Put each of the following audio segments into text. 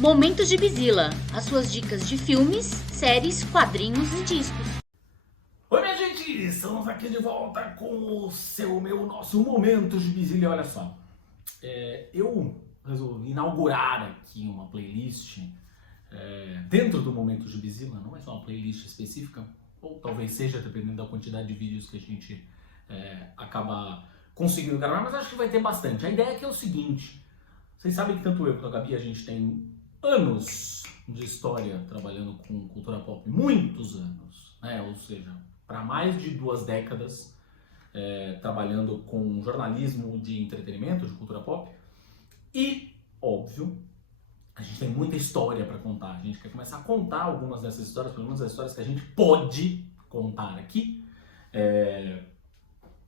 Momentos de Bizila, as suas dicas de filmes, séries, quadrinhos e discos. Oi, minha gente, estamos aqui de volta com nosso Momento de Bizila. Olha só, eu resolvi inaugurar aqui uma playlist dentro do Momento de Bizila, não é só uma playlist específica, ou talvez seja, dependendo da quantidade de vídeos que a gente acaba conseguindo gravar, mas acho que vai ter bastante. A ideia aqui é o seguinte: vocês sabem que tanto eu quanto a Gabi, a gente tem anos de história trabalhando com cultura pop, muitos anos, né? Ou seja, para mais de 2 décadas trabalhando com jornalismo de entretenimento, de cultura pop. E, óbvio, a gente tem muita história para contar. A gente quer começar a contar algumas dessas histórias, pelo menos as histórias que a gente pode contar aqui.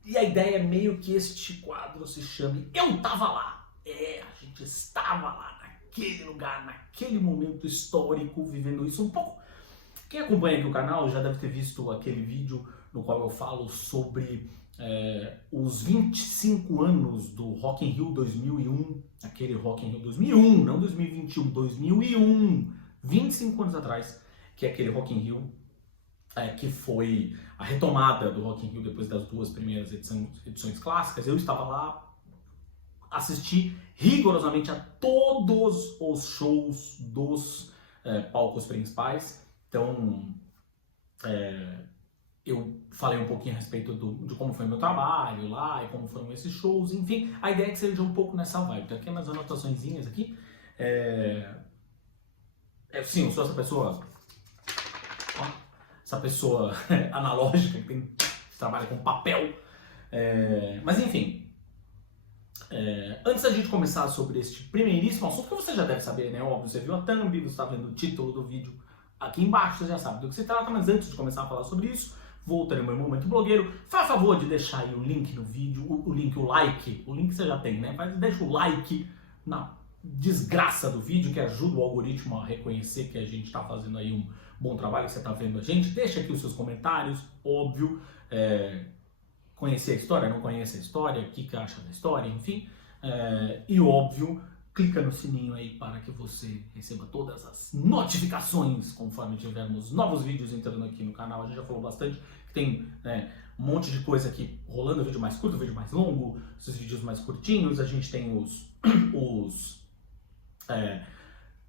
E a ideia é meio que este quadro se chame Eu Tava Lá. A gente estava lá naquele lugar, naquele momento histórico, vivendo isso um pouco. Quem acompanha aqui o canal já deve ter visto aquele vídeo no qual eu falo sobre os 25 anos do Rock in Rio 2001, aquele Rock in Rio 2001, não 2021, 2001, 25 anos atrás, que é aquele Rock in Rio que foi a retomada do Rock in Rio depois das 2 primeiras edições clássicas. Eu estava lá, assisti rigorosamente a todos os shows dos palcos principais. Então, eu falei um pouquinho a respeito de como foi meu trabalho lá e como foram esses shows, enfim. A ideia é que seja um pouco nessa vibe. Então, aqui umas anotaçõezinhas aqui. Sim, eu sou essa pessoa analógica que trabalha com papel. Mas, enfim. Antes da gente começar sobre este primeiríssimo assunto, que você já deve saber, né? Óbvio, você viu a thumb, você está vendo o título do vídeo aqui embaixo, você já sabe do que se trata, mas antes de começar a falar sobre isso, vou ter o meu momento blogueiro. Faz favor de deixar aí o link no vídeo, o like você já tem, né? Mas deixa o like na desgraça do vídeo, que ajuda o algoritmo a reconhecer que a gente está fazendo aí um bom trabalho, que você está vendo a gente. Deixa aqui os seus comentários, óbvio. Conhecer a história, não conhece a história, o que acha da história, enfim. E óbvio, clica no sininho aí para que você receba todas as notificações conforme tivermos novos vídeos entrando aqui no canal. A gente já falou bastante que tem um monte de coisa aqui rolando, vídeo mais curto, vídeo mais longo, esses vídeos mais curtinhos. A gente tem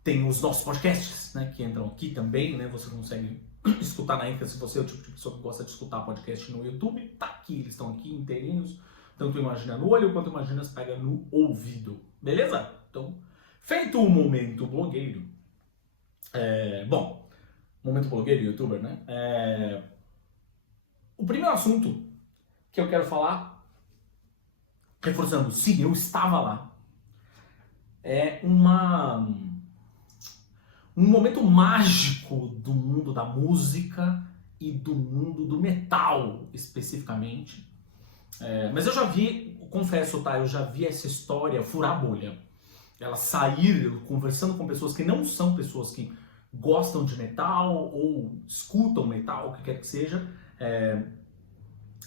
tem os nossos podcasts, né, que entram aqui também, né? Você consegue escutar na íntegra se você é o tipo de pessoa que gosta de escutar podcast no YouTube. Tá aqui, eles estão aqui inteirinhos. Tanto Imagina no olho quanto Imagina se pega no ouvido. Beleza? Então, feito o momento blogueiro. Bom, momento blogueiro e youtuber, né? O primeiro assunto que eu quero falar, reforçando, sim, eu estava lá, um momento mágico do mundo da música e do mundo do metal, especificamente. Mas eu já vi, confesso, tá? Eu já vi essa história furar a bolha. Ela sair conversando com pessoas que não são pessoas que gostam de metal ou escutam metal, o que quer que seja.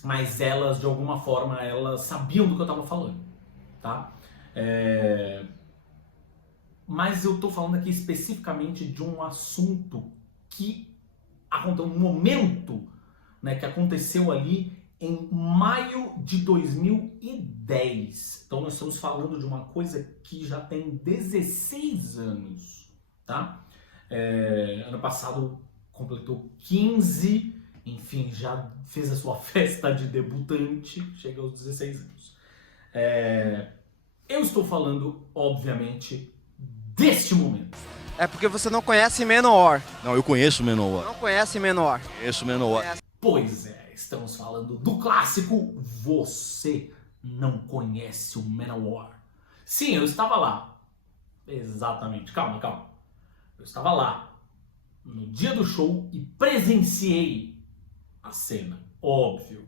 Mas elas, de alguma forma, elas sabiam do que eu tava falando, tá? Mas eu tô falando aqui especificamente de um assunto que aconteceu, um momento, né, que aconteceu ali em maio de 2010. Então nós estamos falando de uma coisa que já tem 16 anos, tá? Ano passado completou 15, enfim, já fez a sua festa de debutante, chega aos 16 anos. Eu estou falando, obviamente, deste momento. É porque você não conhece Manowar. Não, eu conheço Manowar. Não conhece Manowar. Conheço Manowar. Pois estamos falando do clássico Você Não Conhece o Manowar. Sim, eu estava lá. Exatamente, calma. Eu estava lá no dia do show e presenciei a cena, óbvio.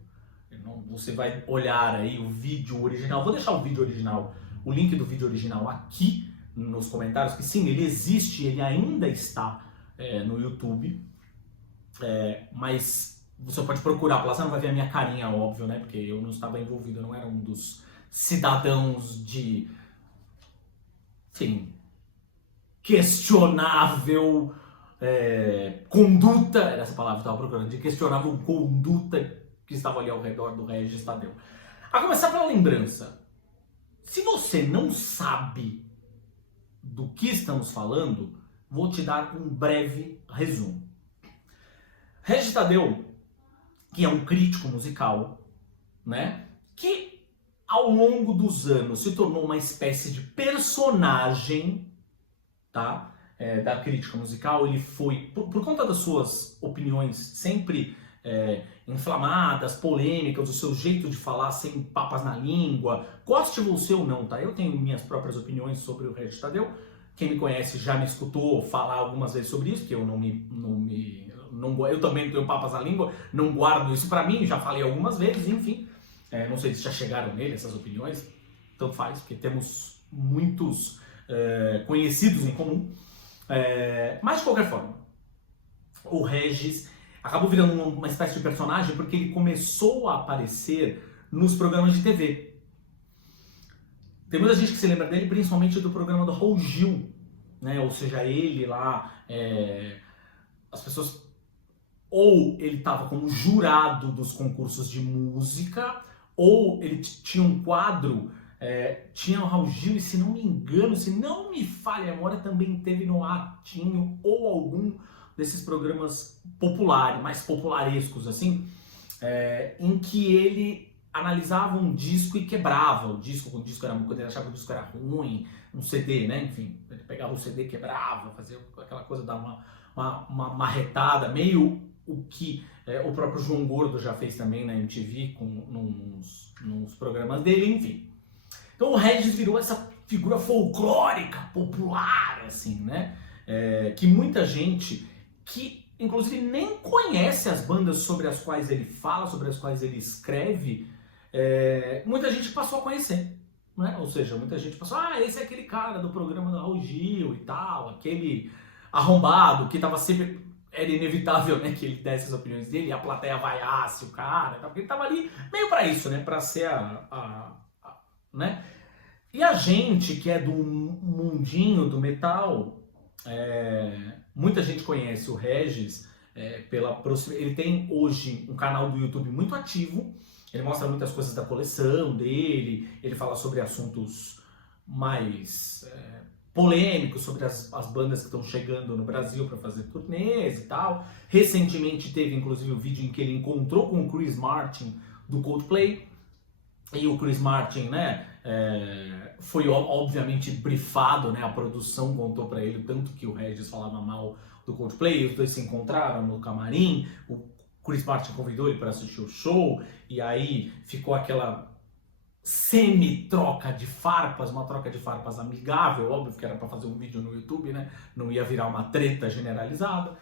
Você vai olhar aí o vídeo original, vou deixar o vídeo original, o link do vídeo original aqui nos comentários, que sim, ele existe, ele ainda está no YouTube, mas você pode procurar por lá, você não vai ver a minha carinha, óbvio, né, porque eu não estava envolvido, eu não era um dos cidadãos de, enfim, questionável conduta, era essa palavra que eu estava procurando, de questionável conduta que estava ali ao redor do Regis Tadeu. A começar pela lembrança. Se você não sabe do que estamos falando, vou te dar um breve resumo. Regis Tadeu, que é um crítico musical, né, que ao longo dos anos se tornou uma espécie de personagem, tá, da crítica musical. Ele foi, por conta das suas opiniões sempre inflamadas, polêmicas, o seu jeito de falar sem papas na língua, goste você ou não, tá? Eu tenho minhas próprias opiniões sobre o Regis Tadeu. Quem me conhece já me escutou falar algumas vezes sobre isso, que eu eu também tenho papas na língua, não guardo isso pra mim, já falei algumas vezes, enfim. Não sei se já chegaram nele essas opiniões, tanto faz, porque temos muitos conhecidos em comum. Mas de qualquer forma, o Regis acabou virando uma espécie de personagem porque ele começou a aparecer nos programas de TV. Tem muita gente que se lembra dele principalmente do programa do Raul Gil, né? Ou seja, ele lá, as pessoas, ou ele estava como jurado dos concursos de música, ou ele tinha um quadro, tinha o Raul Gil, e se não me engano, se não me falha a memória, também teve no Ratinho ou algum desses programas populares, mais popularescos assim, em que ele analisava um disco e quebrava o disco, quando ele achava que o disco era ruim, um CD, né? Enfim, ele pegava o CD, quebrava, fazia aquela coisa, dar uma marretada, meio o que o próprio João Gordo já fez também na MTV, nos programas dele, enfim. Então o Regis virou essa figura folclórica, popular, assim, né? Que muita gente, que inclusive nem conhece as bandas sobre as quais ele fala, sobre as quais ele escreve, muita gente passou a conhecer, né? Ou seja, muita gente passou, esse é aquele cara do programa do Raul Gil e tal, aquele arrombado que tava sempre... Era inevitável, né, que ele desse as opiniões dele e a plateia vaiasse o cara, porque ele tava ali meio pra isso, né, pra ser né? E a gente que é do mundinho do metal, muita gente conhece o Regis pela proximidade. Ele tem hoje um canal do YouTube muito ativo, ele mostra muitas coisas da coleção dele, ele fala sobre assuntos mais polêmicos, sobre as bandas que estão chegando no Brasil para fazer turnês e tal. Recentemente teve inclusive um vídeo em que ele encontrou com o Chris Martin do Coldplay, e o Chris Martin, né, foi obviamente brifado, né, a produção contou para ele tanto que o Regis falava mal do Coldplay, os dois se encontraram no camarim, o Chris Martin convidou ele para assistir o show, e aí ficou aquela semi-troca de farpas, uma troca de farpas amigável, óbvio que era para fazer um vídeo no YouTube, né, não ia virar uma treta generalizada.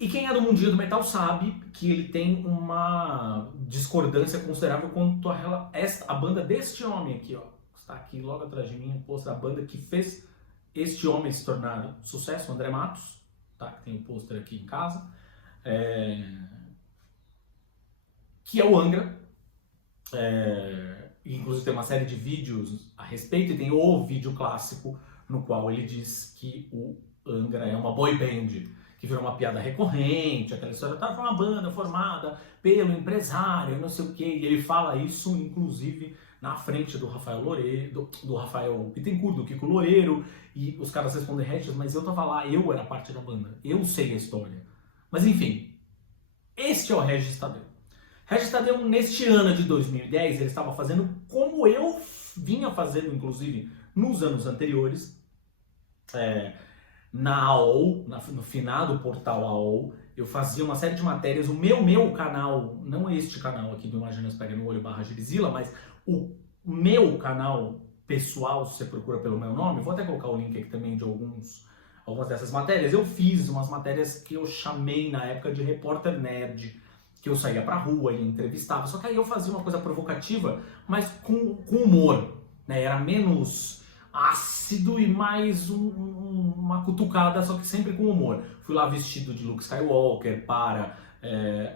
E quem é do mundinho do metal sabe que ele tem uma discordância considerável quanto a banda deste homem aqui, ó. Está aqui logo atrás de mim, o pôster da banda que fez este homem se tornar sucesso, André Matos, tá? Que tem um pôster aqui em casa, que é o Angra. Inclusive tem uma série de vídeos a respeito, e tem o vídeo clássico no qual ele diz que o Angra é uma boy band, que virou uma piada recorrente, aquela história, foi uma banda formada pelo empresário, não sei o que, e ele fala isso, inclusive, na frente do Rafael Loureiro, do Rafael Bittencourt, do Kiko Loureiro, e os caras respondem, Regis, mas eu tava lá, eu era parte da banda, eu sei a história. Mas enfim, este é o Regis Tadeu. Regis Tadeu, neste ano de 2010, ele estava fazendo como eu vinha fazendo, inclusive, nos anos anteriores, na AOL, no finado portal AOL, eu fazia uma série de matérias. O meu canal, não este canal aqui do Imagina Pega no Olho /Girizila, mas o meu canal pessoal, se você procura pelo meu nome, vou até colocar o link aqui também de algumas dessas matérias. Eu fiz umas matérias que eu chamei na época de repórter nerd, que eu saía pra rua e entrevistava, só que aí eu fazia uma coisa provocativa, mas com humor, né? Era menos ácido e mais uma cutucada, só que sempre com humor. Fui lá vestido de Luke Skywalker para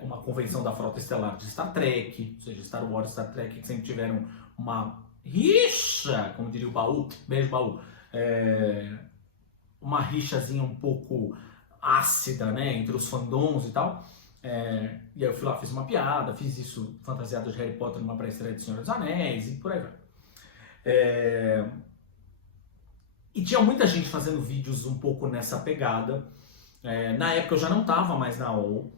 uma convenção da Frota Estelar de Star Trek, ou seja, Star Wars e Star Trek, que sempre tiveram uma rixa, como diria o Baú, beijo Baú, uma rixazinha um pouco ácida, né, entre os fandoms e tal. E aí eu fui lá, fiz uma piada, fiz isso fantasiado de Harry Potter numa pré-estreia de Senhor dos Anéis e por aí vai. E tinha muita gente fazendo vídeos um pouco nessa pegada. Na época eu já não estava mais na UOL,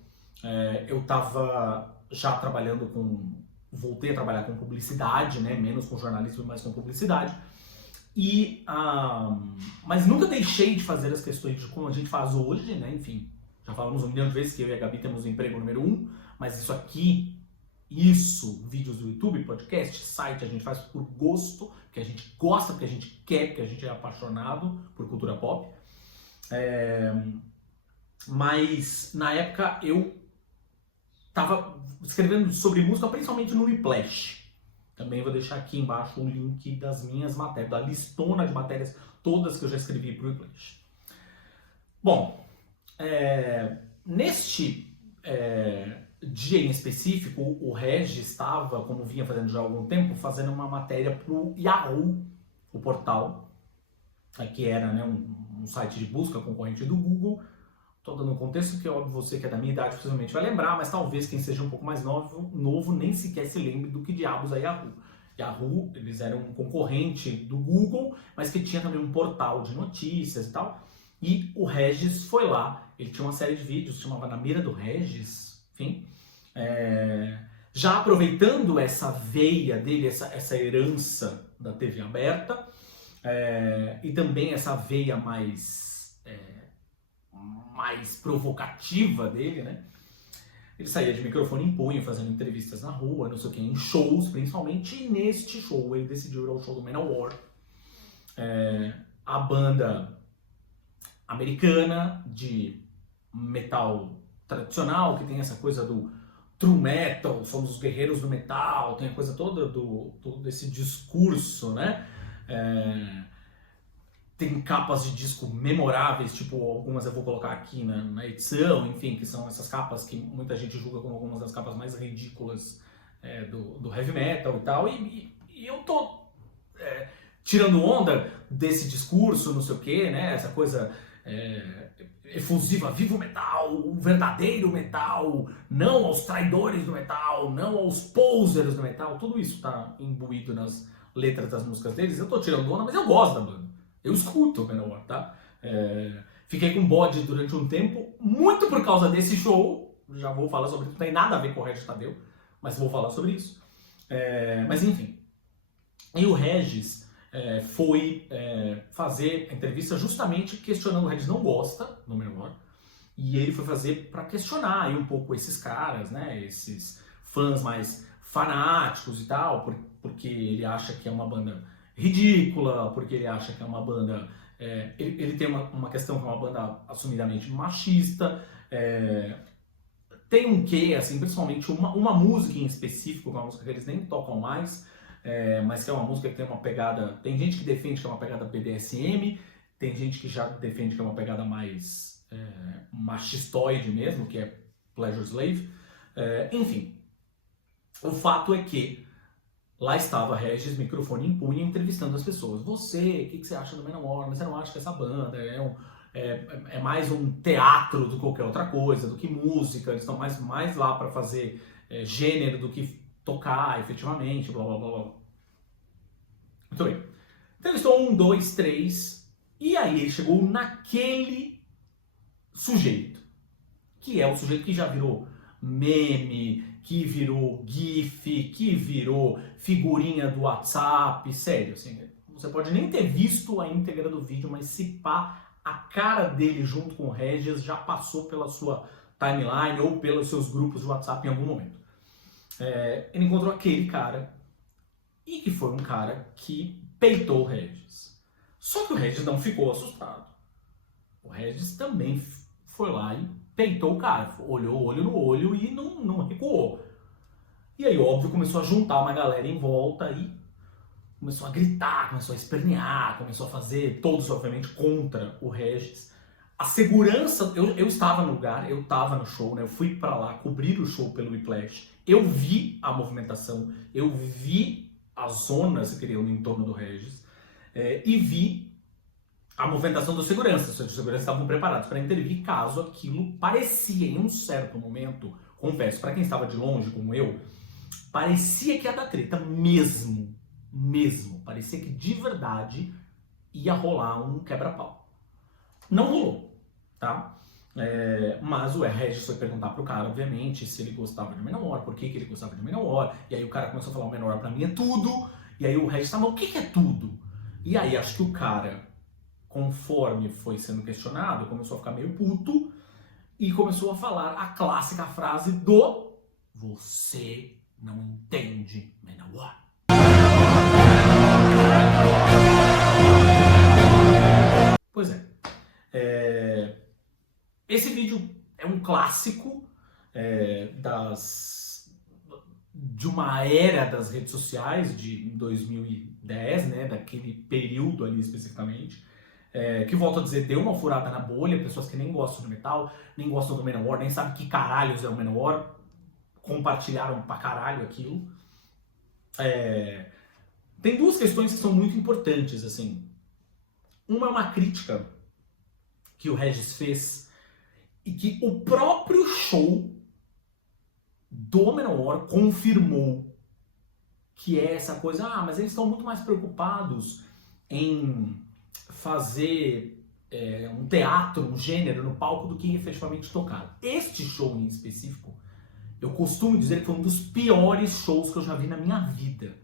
eu estava já trabalhando voltei a trabalhar com publicidade, né, menos com jornalismo, mas com publicidade. Mas nunca deixei de fazer as questões de como a gente faz hoje, né? Enfim, já falamos 1 milhão de vezes que eu e a Gabi temos o emprego número 1, mas vídeos do YouTube, podcast, site, a gente faz por gosto, porque a gente gosta, porque a gente quer, porque a gente é apaixonado por cultura pop. Mas na época eu estava escrevendo sobre música, principalmente no Whiplash. Também vou deixar aqui embaixo um link das minhas matérias, da listona de matérias todas que eu já escrevi para o Whiplash. Bom, neste dia em específico, o Regis estava, como vinha fazendo já há algum tempo, fazendo uma matéria para o Yahoo, o portal, que era, né, um site de busca concorrente do Google. Estou dando um contexto que, óbvio, você que é da minha idade possivelmente vai lembrar, mas talvez quem seja um pouco mais novo nem sequer se lembre do que diabos é Yahoo. Yahoo, eles eram um concorrente do Google, mas que tinha também um portal de notícias e tal. E o Regis foi lá, ele tinha uma série de vídeos, chamava Na Mira do Regis, enfim. Já aproveitando essa veia dele, essa herança da TV aberta, e também essa veia mais provocativa dele, né? Ele saía de microfone em punho, fazendo entrevistas na rua, não sei o que, em shows principalmente, e neste show ele decidiu ir ao show do Manowar, a banda americana de metal tradicional, que tem essa coisa do true metal, somos os guerreiros do metal, tem a coisa toda desse discurso, né? Tem capas de disco memoráveis, tipo algumas eu vou colocar aqui na edição, enfim, que são essas capas que muita gente julga como algumas das capas mais ridículas do heavy metal e tal, e eu tô tirando onda desse discurso, não sei o que, né, essa coisa efusiva, viva o metal, o verdadeiro metal, não aos traidores do metal, não aos posers do metal, tudo isso tá imbuído nas letras das músicas deles. Eu tô tirando onda, mas eu gosto da banda. Eu escuto o Manowar, tá? Fiquei com bode durante um tempo, muito por causa desse show. Já vou falar sobre isso, não tem nada a ver com o Regis Tadeu, mas vou falar sobre isso. Mas enfim. E o Regis foi fazer a entrevista justamente questionando. O Regis não gosta do Manowar, e ele foi fazer para questionar aí um pouco esses caras, né? Esses fãs mais fanáticos e tal, porque ele acha que é uma banda ridícula, porque ele acha que é uma banda... ele tem uma questão que é uma banda assumidamente machista, tem um quê, assim, principalmente uma música em específico, que é uma música que eles nem tocam mais, mas que é uma música que tem uma pegada... Tem gente que defende que é uma pegada BDSM, tem gente que já defende que é uma pegada mais machistoide mesmo, que é Pleasure Slave. Enfim, o fato é que lá estava Regis, microfone em punho, entrevistando as pessoas. Você, o que você acha do Manowar? Mas você não acha que essa banda é mais um teatro do que qualquer outra coisa, do que música? Eles estão mais lá para fazer gênero do que tocar efetivamente, blá blá blá blá. Muito bem. Entrevistou 1, 2, 3, e aí ele chegou naquele sujeito, que é o sujeito que já virou meme, que virou GIF, que virou figurinha do WhatsApp, sério, assim, você pode nem ter visto a íntegra do vídeo, mas se pá, a cara dele junto com o Regis já passou pela sua timeline ou pelos seus grupos de WhatsApp em algum momento. Ele encontrou aquele cara, e que foi um cara que peitou o Regis. Só que o Regis não ficou assustado. O Regis também foi lá e peitou o cara, olhou olho no olho e não recuou. E aí, óbvio, começou a juntar uma galera em volta e começou a gritar, começou a espernear, começou a fazer todos, obviamente, contra o Regis. A segurança, eu estava no lugar, eu estava no show, né? Eu fui pra lá cobrir o show pelo Whiplash, eu vi a movimentação, eu vi as zonas se criando em torno do Regis, e vi a movimentação dos seguranças. Os seguranças estavam preparados para intervir caso aquilo parecia, em um certo momento, confesso, para quem estava de longe, como eu, parecia que ia dar treta mesmo. Parecia que de verdade ia rolar um quebra-pau. Não rolou, tá? Mas o Regis foi perguntar pro cara, obviamente, se ele gostava de Manowar, por que ele gostava de Manowar, e aí o cara começou a falar, o Manowar pra mim é tudo, e aí o Regis falou, o que é tudo? E aí acho que o cara, conforme foi sendo questionado, começou a ficar meio puto, e começou a falar a clássica frase do você não entende Manowar. Pois é. Esse vídeo é um clássico de uma era das redes sociais, de 2010, né, daquele período ali especificamente, que, volto a dizer, deu uma furada na bolha, pessoas que nem gostam de metal, nem gostam do Manowar, nem sabem que caralhos é o Manowar, compartilharam pra caralho aquilo. Tem duas questões que são muito importantes, assim. Uma é uma crítica que o Regis fez e que o próprio show do Manowar confirmou, que é essa coisa, mas eles estão muito mais preocupados em fazer um teatro, um gênero no palco do que efetivamente tocar. Este show em específico, eu costumo dizer que foi um dos piores shows que eu já vi na minha vida.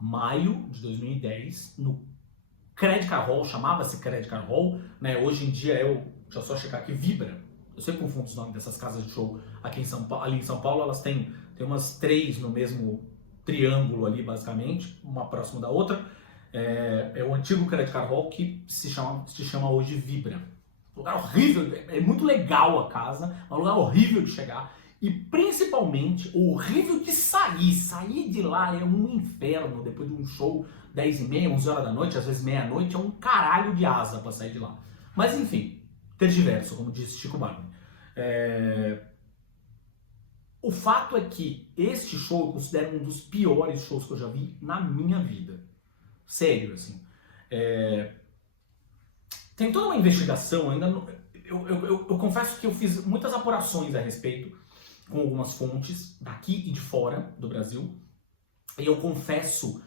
Maio de 2010, no Credit Card Hall, chamava-se Credit Card Hall, né? Hoje em dia deixa eu só checar aqui, Vibra. Eu sempre confundo os nomes dessas casas de show aqui em São Paulo. Ali em São Paulo elas têm umas 3 no mesmo triângulo ali, basicamente, uma próxima da outra. É o antigo Credit Card Hall que se chama hoje Vibra. Um lugar horrível, é muito legal a casa, é um lugar horrível de chegar. E principalmente horrível de sair. Sair de lá é um inferno. Depois de um show 10h30, 11 horas da noite, às vezes meia-noite, é um caralho de asa pra sair de lá. Mas enfim, tergiverso, como disse Chico Barney. O fato é que este show eu considero um dos piores shows que eu já vi na minha vida. Sério, assim. Tem toda uma investigação, ainda eu confesso que eu fiz muitas apurações a respeito, com algumas fontes daqui e de fora do Brasil, e eu confesso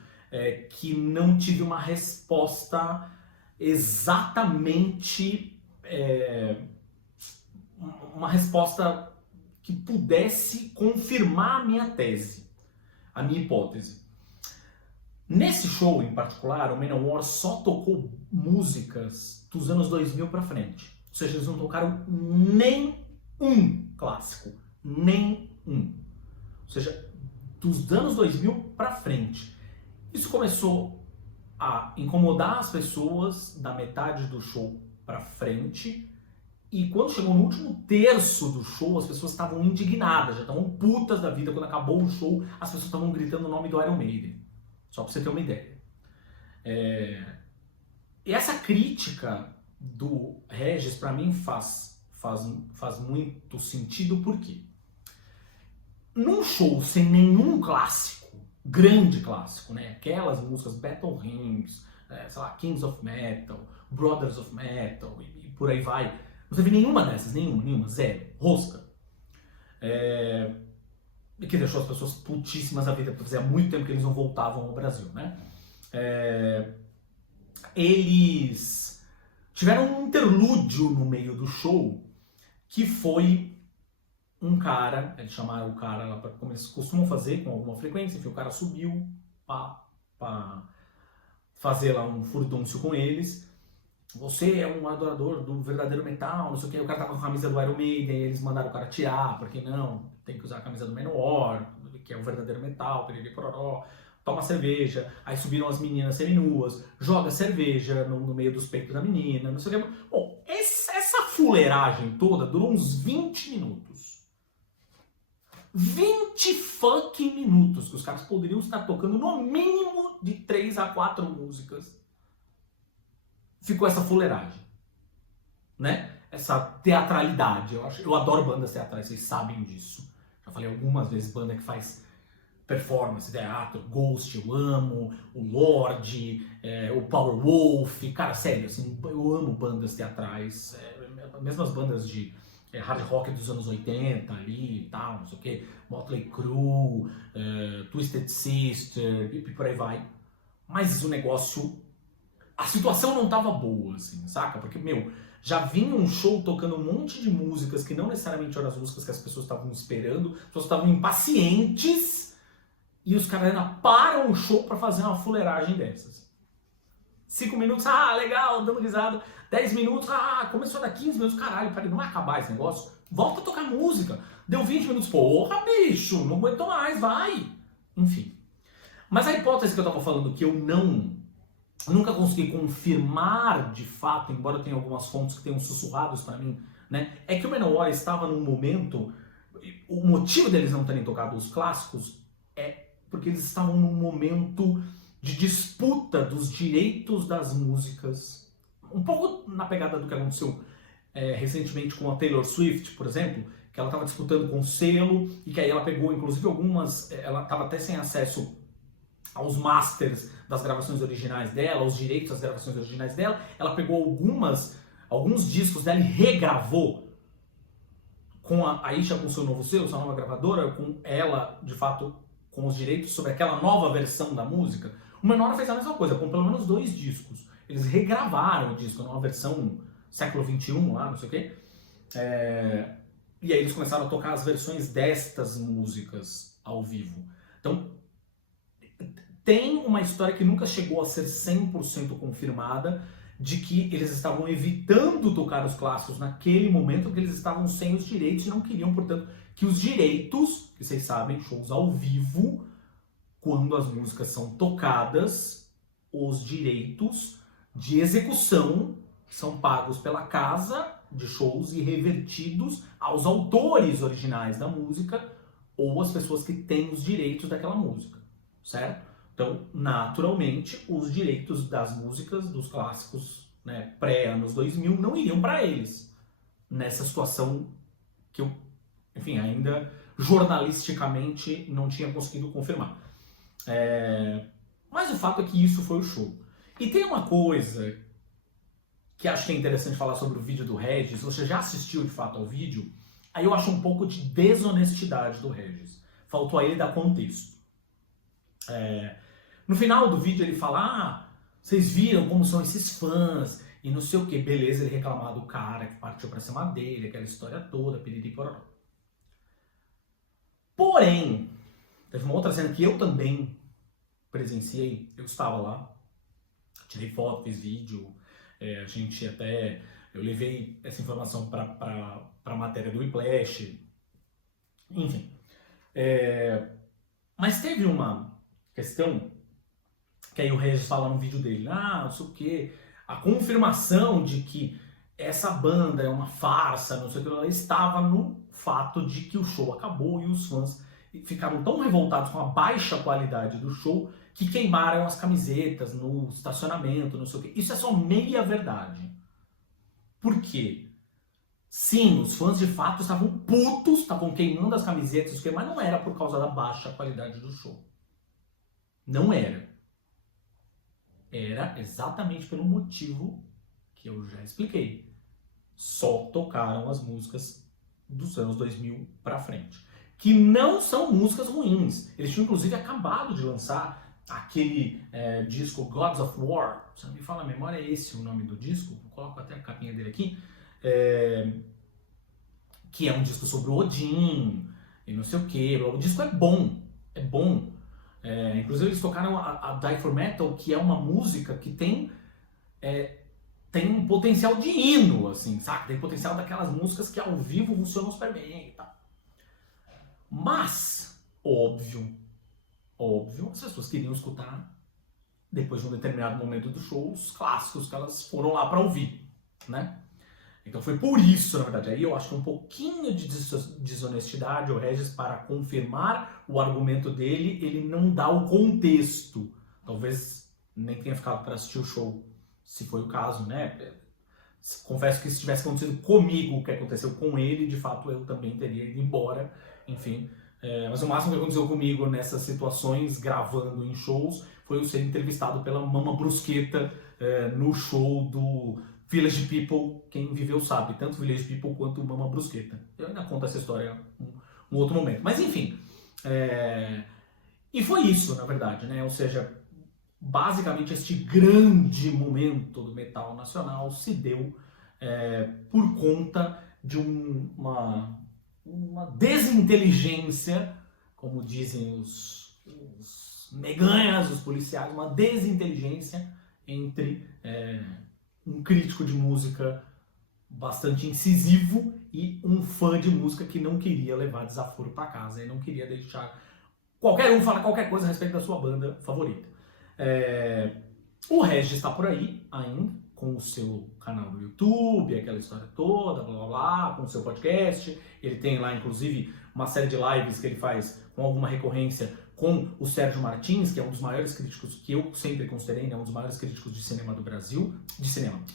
que não tive uma resposta exatamente, uma resposta que pudesse confirmar a minha tese, a minha hipótese. Nesse show em particular, o Manowar só tocou músicas dos anos 2000 pra frente, ou seja, eles não tocaram nem um clássico. Nenhum. Ou seja, dos anos 2000 pra frente. Isso começou a incomodar as pessoas da metade do show pra frente, e quando chegou no último terço do show, as pessoas estavam indignadas, já estavam putas da vida. Quando acabou o show, as pessoas estavam gritando o nome do Iron Maiden. Só pra você ter uma ideia. E essa crítica do Regis, pra mim, faz muito sentido, por quê? Num show sem nenhum clássico, grande clássico, né? Aquelas músicas Battle Hymns, sei lá, Kings of Metal, Brothers of Metal e por aí vai. Não teve nenhuma dessas, nenhuma, zero, rosca. Que deixou as pessoas putíssimas da vida, porque fazia muito tempo que eles não voltavam ao Brasil, né? Eles tiveram um interlúdio no meio do show, que foi um cara, eles chamaram o cara lá, como eles costumam fazer com alguma frequência, enfim, o cara subiu pra fazer lá um furdúncio com eles. Você é um adorador do verdadeiro metal, não sei o que. O cara tava com a camisa do Iron Maiden, eles mandaram o cara tirar, porque não, tem que usar a camisa do Manowar, que é o verdadeiro metal, piriri pororó. Toma cerveja, aí subiram as meninas seminuas, joga cerveja no meio dos peitos da menina, não sei o que. Bom, essa fuleiragem toda durou uns 20 minutos. 20 fucking minutos que os caras poderiam estar tocando no mínimo de 3 a 4 músicas. Ficou essa fuleiragem, né? Essa teatralidade. Eu adoro bandas teatrais, vocês sabem disso. Já falei algumas vezes, banda que faz performance, teatro, Ghost, eu amo, o Lorde, o Powerwolf, cara, sério, assim, eu amo bandas teatrais, mesmo as bandas de hard rock dos anos 80 ali e tal, não sei o que, Motley Crue, Twisted Sister, e por aí vai. Mas o negócio, a situação não tava boa, assim, saca? Porque, já vinha um show tocando um monte de músicas que não necessariamente eram as músicas que as pessoas estavam esperando, as pessoas estavam impacientes, e os caras ainda param o show pra fazer uma fuleiragem dessas. 5 minutos, legal, dando risada. 10 minutos, começou a dar 15 minutos, caralho, peraí, não vai acabar esse negócio? Volta a tocar música. Deu 20 minutos, porra, bicho, não aguento mais, vai. Enfim. Mas a hipótese que eu tava falando, que eu nunca consegui confirmar de fato, embora eu tenha algumas fontes que tenham sussurrados pra mim, né, é que o Manowar estava num momento, o motivo deles não terem tocado os clássicos é porque eles estavam num momento de disputa dos direitos das músicas, um pouco na pegada do que aconteceu recentemente com a Taylor Swift, por exemplo, que ela estava disputando com o selo, e que aí ela pegou, inclusive, algumas, ela estava até sem acesso aos masters das gravações originais dela, aos direitos das gravações originais dela, ela pegou alguns discos dela e regravou com a Isha, com seu novo selo, sua nova gravadora, com ela, de fato, com os direitos sobre aquela nova versão da música. O Manowar fez a mesma coisa, com pelo menos 2 discos. Eles regravaram o disco numa versão século XXI, lá, não sei o quê. E aí eles começaram a tocar as versões destas músicas ao vivo. Então, tem uma história que nunca chegou a ser 100% confirmada, de que eles estavam evitando tocar os clássicos naquele momento, porque eles estavam sem os direitos e não queriam, portanto, que os direitos, que vocês sabem, shows ao vivo, quando as músicas são tocadas, os direitos de execução são pagos pela casa de shows e revertidos aos autores originais da música ou às pessoas que têm os direitos daquela música, certo? Então, naturalmente, os direitos das músicas, dos clássicos, né, pré-anos 2000, não iriam para eles. Nessa situação que eu, enfim, ainda jornalisticamente não tinha conseguido confirmar. Mas o fato é que isso foi o show. E tem uma coisa que acho que é interessante falar sobre o vídeo do Regis. Você já assistiu de fato ao vídeo? Aí eu acho um pouco de desonestidade do Regis. Faltou a ele dar contexto. No final do vídeo ele fala, vocês viram como são esses fãs e não sei o que, beleza, ele reclamar do cara que partiu pra cima dele, aquela história toda, piriri pororó. Porém, teve uma outra cena que eu também presenciei, eu estava lá, tirei foto, fiz vídeo, eu levei essa informação pra matéria do Whiplash, enfim. Mas teve uma questão que aí o Regis fala no vídeo dele, não sei o que, a confirmação de que essa banda é uma farsa, não sei o que, ela estava no fato de que o show acabou e os fãs ficaram tão revoltados com a baixa qualidade do show que queimaram as camisetas no estacionamento, não sei o que. Isso é só meia verdade. Por quê? Sim, os fãs de fato estavam putos, estavam queimando as camisetas, mas não era por causa da baixa qualidade do show. Não era. Era exatamente pelo motivo que eu já expliquei. Só tocaram as músicas dos anos 2000 pra frente. Que não são músicas ruins. Eles tinham inclusive acabado de lançar aquele disco Gods of War. Se não me fala a memória, é esse o nome do disco. Eu coloco até a capinha dele aqui. Que é um disco sobre o Odin e não sei o que. O disco é bom. É bom. Inclusive eles tocaram a Die for Metal, que é uma música que tem um potencial de hino, assim, saca? Tem potencial daquelas músicas que ao vivo funcionam super bem e tal. Mas, óbvio, as pessoas queriam escutar, depois de um determinado momento do show, os clássicos que elas foram lá pra ouvir, né? Então foi por isso, na verdade, aí eu acho que um pouquinho de desonestidade, o Regis, para confirmar o argumento dele, ele não dá o contexto. Talvez nem tenha ficado para assistir o show, se foi o caso, né? Confesso que se tivesse acontecido comigo o que aconteceu com ele, de fato eu também teria ido embora, enfim, Mas o máximo que aconteceu comigo nessas situações, gravando em shows, foi eu ser entrevistado pela Mama Brusqueta no show do Village People. Quem viveu sabe, tanto Village People quanto Mama Brusqueta. Eu ainda conto essa história em um outro momento. Mas enfim, e foi isso, na verdade, né? Ou seja, basicamente este grande momento do metal nacional se deu por conta de uma desinteligência, como dizem os meganhas, os policiais, uma desinteligência entre um crítico de música bastante incisivo e um fã de música que não queria levar desaforo para casa e não queria deixar qualquer um falar qualquer coisa a respeito da sua banda favorita. O Regis está por aí ainda, com o seu canal no YouTube, aquela história toda, blá blá blá, com o seu podcast. Ele tem lá, inclusive, uma série de lives que ele faz com alguma recorrência com o Sérgio Martins, que é um dos maiores críticos que eu sempre considerei, né, um dos maiores críticos de cinema do Brasil,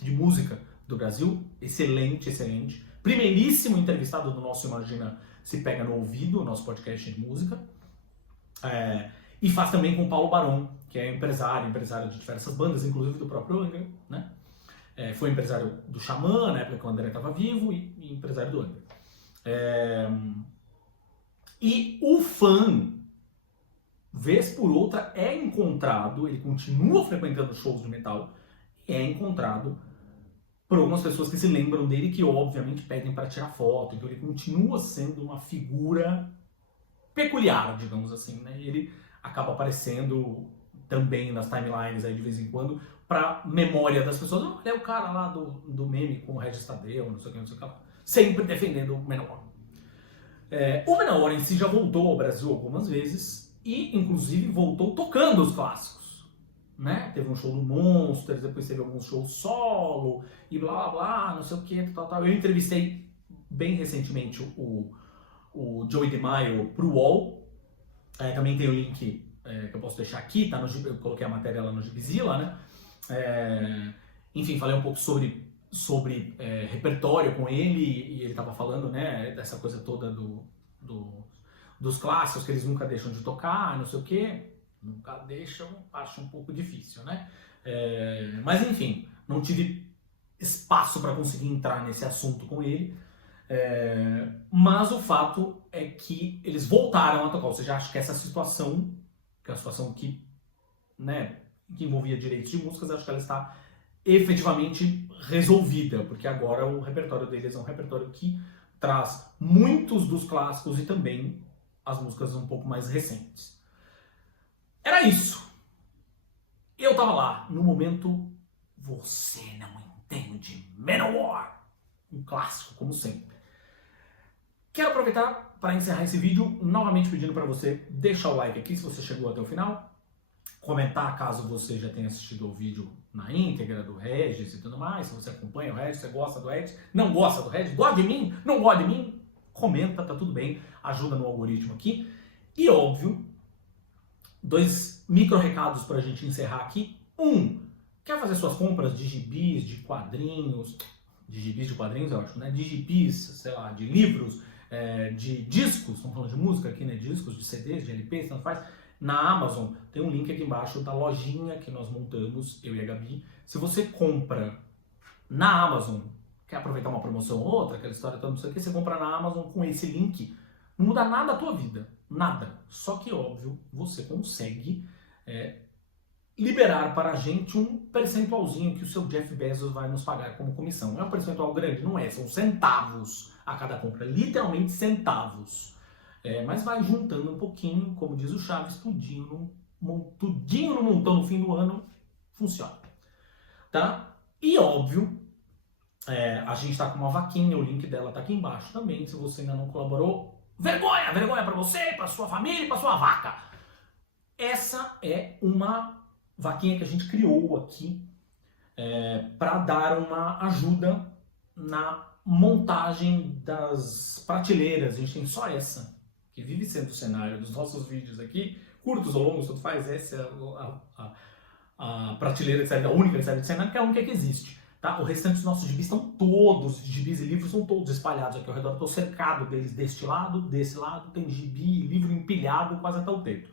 de música do Brasil. Excelente, excelente. Primeiríssimo entrevistado do nosso Imagina Se Pega no Ouvido, nosso podcast de música. E faz também com o Paulo Barão, que é empresário de diversas bandas, inclusive do próprio Angra, né? Foi empresário do Xamã, na época que o André estava vivo, e empresário do Angra. E o fã, vez por outra, é encontrado, ele continua frequentando shows de metal, e é encontrado por algumas pessoas que se lembram dele, que obviamente pedem para tirar foto, então ele continua sendo uma figura peculiar, digamos assim, né? E ele acaba aparecendo também nas timelines aí de vez em quando, pra memória das pessoas. Olha, é o cara lá do meme com o Regis Tadeu, não sei o que, não sei o que lá. Sempre defendendo o Manowar. O Manowar em si já voltou ao Brasil algumas vezes e, inclusive, voltou tocando os clássicos, né? Teve um show do Monsters, depois teve alguns shows solo e blá blá blá, não sei o que, tal, tal. Eu entrevistei bem recentemente o Joey DeMaio pro UOL. Também tem o link que eu posso deixar aqui, tá eu coloquei a matéria lá no Gibizilla, né? Enfim, falei um pouco sobre repertório com ele, e ele estava falando, né, dessa coisa toda dos clássicos que eles nunca deixam de tocar, não sei o que. Nunca deixam, acho um pouco difícil, né? Mas enfim, não tive espaço para conseguir entrar nesse assunto com ele. Mas o fato é que eles voltaram a tocar, ou seja, acho que essa situação, que é a situação que envolvia direitos de músicas, acho que ela está efetivamente resolvida, porque agora o repertório deles é um repertório que traz muitos dos clássicos e também as músicas um pouco mais recentes. Era isso. Eu tava lá, no momento Você Não Entende Manowar, um clássico, como sempre. Quero aproveitar para encerrar esse vídeo, novamente pedindo para você deixar o like aqui se você chegou até o final, comentar caso você já tenha assistido ao vídeo na íntegra do Regis e tudo mais, se você acompanha o Regis, você gosta do Regis, não gosta do Regis, gosta de mim, não gosta de mim, comenta, tá tudo bem, ajuda no algoritmo aqui. E óbvio, 2 micro recados para a gente encerrar aqui. Quer fazer suas compras de gibis, de quadrinhos, eu acho, né? De gibis, sei lá, de livros, de discos, estamos falando de música aqui, né? Discos, de CDs, de LPs, tanto faz. Na Amazon, tem um link aqui embaixo da lojinha que nós montamos, eu e a Gabi. Se você compra na Amazon, quer aproveitar uma promoção ou outra, aquela história toda, não sei o que, você compra na Amazon com esse link, não muda nada a tua vida, nada. Só que, óbvio, você consegue liberar para a gente um percentualzinho que o seu Jeff Bezos vai nos pagar como comissão. É um percentual grande? Não é, são centavos a cada compra, literalmente centavos. Mas vai juntando um pouquinho, como diz o Chaves, tudinho no montão no fim do ano, funciona. Tá? E óbvio, a gente tá com uma vaquinha, o link dela tá aqui embaixo também, se você ainda não colaborou, vergonha pra você, pra sua família e pra sua vaca. Essa é uma vaquinha que a gente criou aqui para dar uma ajuda na montagem das prateleiras. A gente tem só essa, que vive sendo o cenário dos nossos vídeos aqui, curtos ou longos, tudo faz. Essa é a prateleira que serve, a única que serve de cenário, que é a única que existe. tá? O restante dos nossos gibis estão todos, gibis e livros são todos espalhados aqui ao redor. Estou cercado deles deste lado, desse lado, tem gibi e livro empilhado quase até o teto.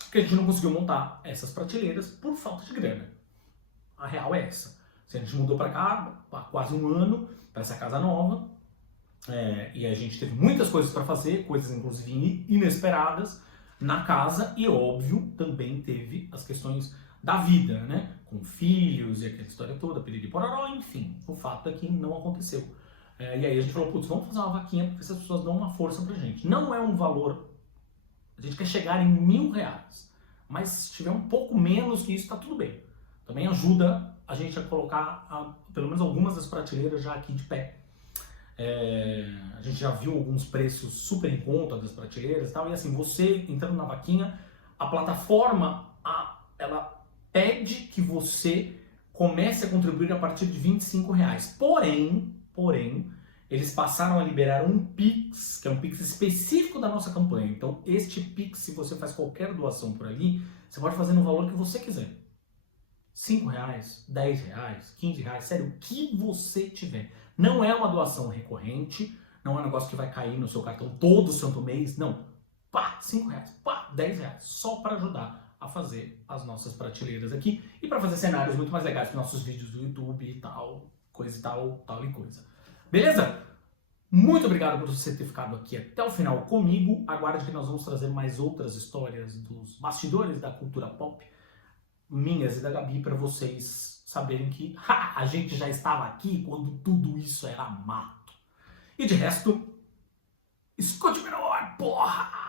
Porque a gente não conseguiu montar essas prateleiras por falta de grana. A real é essa. A gente mudou para cá há quase um ano, para essa casa nova, e a gente teve muitas coisas para fazer, coisas inclusive inesperadas na casa, e óbvio, também teve as questões da vida, né? Com filhos e aquela história toda, piriri pororó, enfim, o fato é que não aconteceu. E aí a gente falou, putz, vamos fazer uma vaquinha porque essas pessoas dão uma força pra gente. Não é um valor, a gente quer chegar em R$1.000, mas se tiver um pouco menos que isso, tá tudo bem. Também ajuda a gente a colocar pelo menos algumas das prateleiras já aqui de pé. A gente já viu alguns preços super em conta das prateleiras e tal, e assim, você entrando na vaquinha, a plataforma, ela pede que você comece a contribuir a partir de R$25. Porém, eles passaram a liberar um Pix, que é um Pix específico da nossa campanha. Então, este Pix, se você faz qualquer doação por ali, você pode fazer no valor que você quiser. R$5, R$10, R$15, sério, o que você tiver. Não é uma doação recorrente, não é um negócio que vai cair no seu cartão todo santo mês, não. Pá, R$5, pá, R$10, só para ajudar a fazer as nossas prateleiras aqui e para fazer cenários muito mais legais para nossos vídeos do YouTube e tal, coisa e tal e coisa. Beleza? Muito obrigado por você ter ficado aqui até o final comigo. Aguarde que nós vamos trazer mais outras histórias dos bastidores da cultura pop, minhas e da Gabi, para vocês saberem que a gente já estava aqui quando tudo isso era mato. E de resto, escute menor, porra!